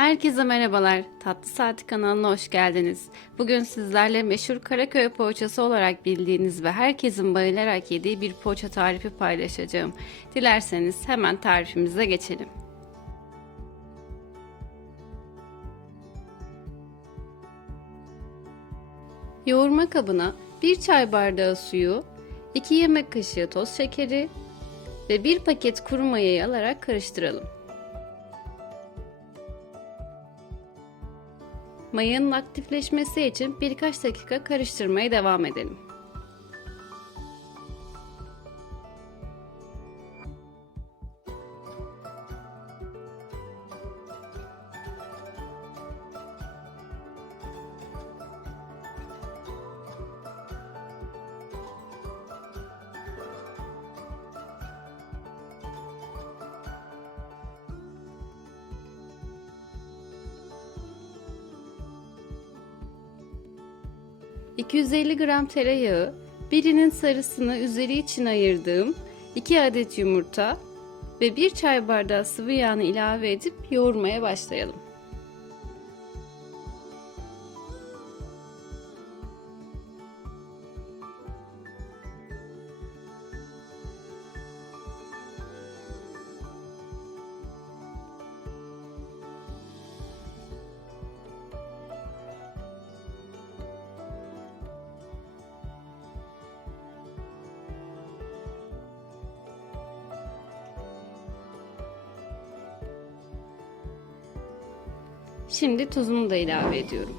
Herkese merhabalar. Tatlı Saati kanalına hoş geldiniz. Bugün sizlerle meşhur Karaköy poğaçası olarak bildiğiniz ve herkesin bayılarak yediği bir poğaça tarifi paylaşacağım. Dilerseniz hemen tarifimize geçelim. Yoğurma kabına 1 çay bardağı suyu, 2 yemek kaşığı toz şekeri ve 1 paket kuru mayayı alarak karıştıralım. Mayanın aktifleşmesi için birkaç dakika karıştırmaya devam edelim. ...250 gram tereyağı, birinin sarısını üzeri için ayırdığım 2 adet yumurta ve 1 çay bardağı sıvı yağını ilave edip yoğurmaya başlayalım. Şimdi tuzunu da ilave ediyorum.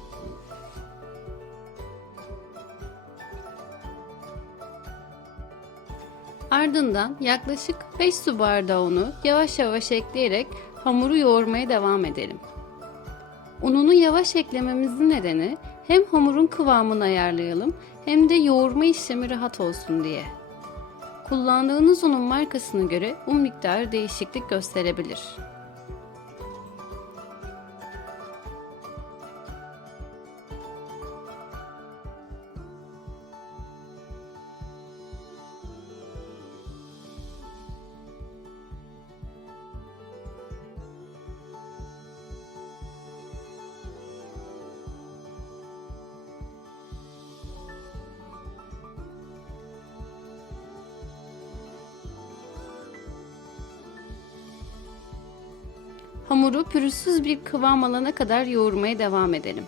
Ardından yaklaşık 5 su bardağı unu yavaş yavaş ekleyerek hamuru yoğurmaya devam edelim. Ununu yavaş eklememizin nedeni hem hamurun kıvamını ayarlayalım hem de yoğurma işlemi rahat olsun diye. Kullandığınız unun markasına göre un miktarı değişiklik gösterebilir. Hamuru pürüzsüz bir kıvam alana kadar yoğurmaya devam edelim.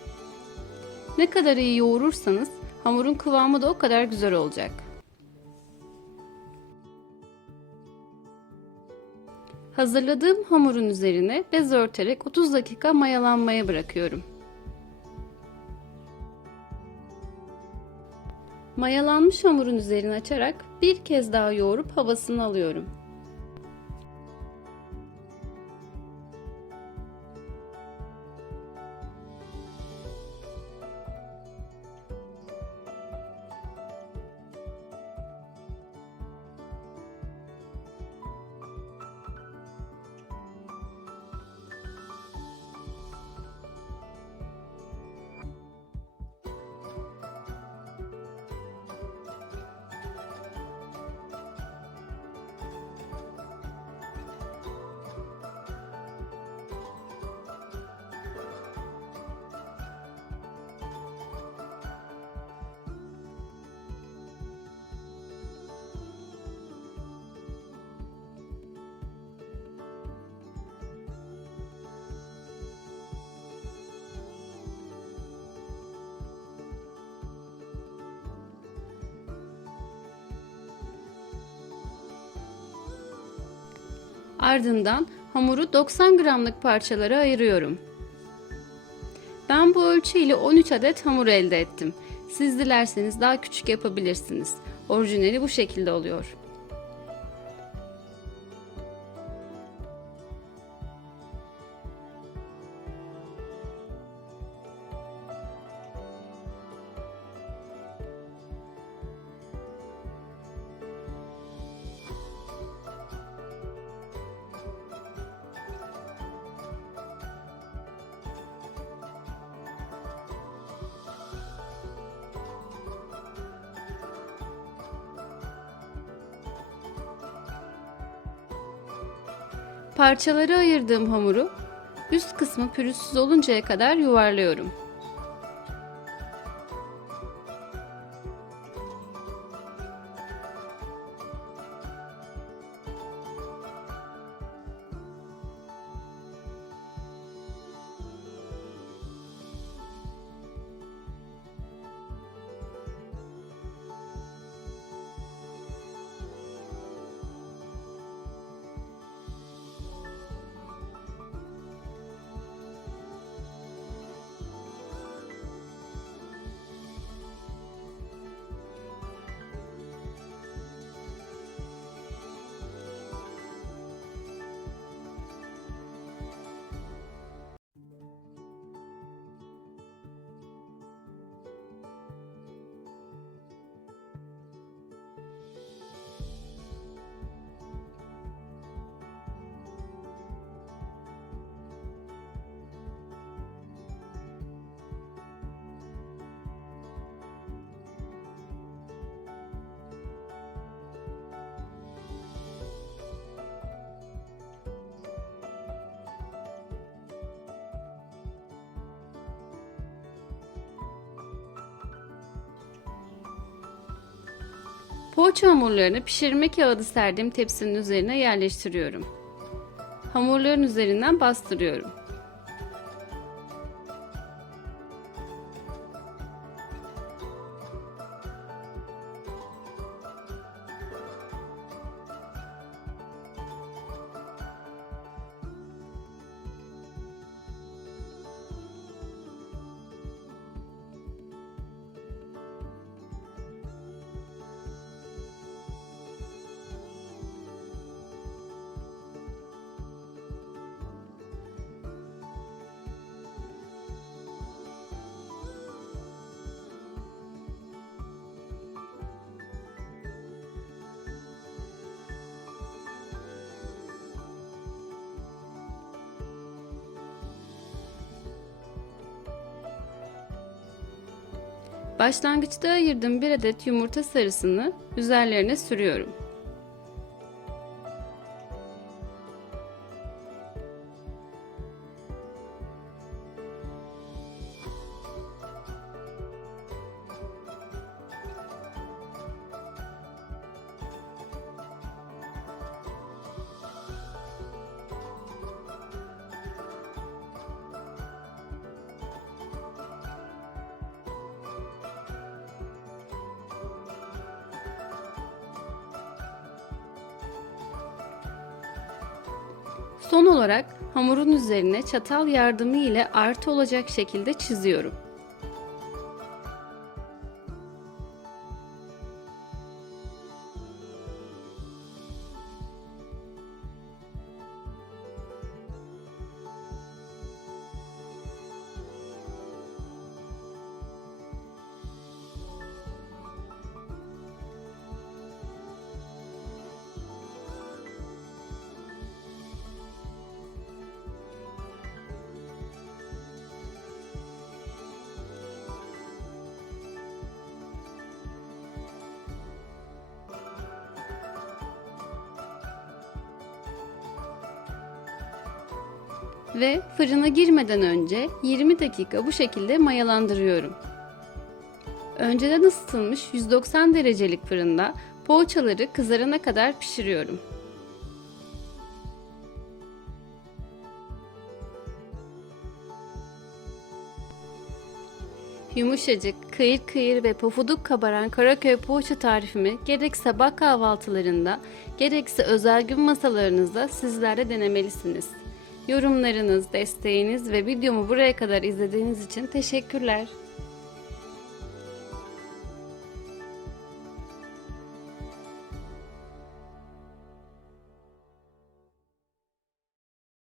Ne kadar iyi yoğurursanız hamurun kıvamı da o kadar güzel olacak. Hazırladığım hamurun üzerine bez örterek 30 dakika mayalanmaya bırakıyorum. Mayalanmış hamurun üzerini açarak bir kez daha yoğurup havasını alıyorum. Ardından hamuru 90 gramlık parçalara ayırıyorum. Ben bu ölçüyle 13 adet hamur elde ettim. Siz dilerseniz daha küçük yapabilirsiniz. Orijinali bu şekilde oluyor. Parçalara ayırdığım hamuru Üst kısmı pürüzsüz oluncaya kadar yuvarlıyorum. Poğaça hamurlarını pişirme kağıdı serdiğim tepsinin üzerine yerleştiriyorum. Hamurların üzerinden bastırıyorum. Başlangıçta ayırdığım bir adet yumurta sarısını üzerlerine sürüyorum. Son olarak hamurun üzerine çatal yardımı ile artı olacak şekilde çiziyorum. Ve fırına girmeden önce 20 dakika bu şekilde mayalandırıyorum. Önceden ısıtılmış 190 derecelik fırında poğaçaları kızarana kadar pişiriyorum. Yumuşacık, kıyır kıyır ve pofuduk kabaran Karaköy poğaça tarifimi gerek sabah kahvaltılarında gerekse özel gün masalarınızda sizler de denemelisiniz. Yorumlarınız, desteğiniz ve videomu buraya kadar izlediğiniz için teşekkürler.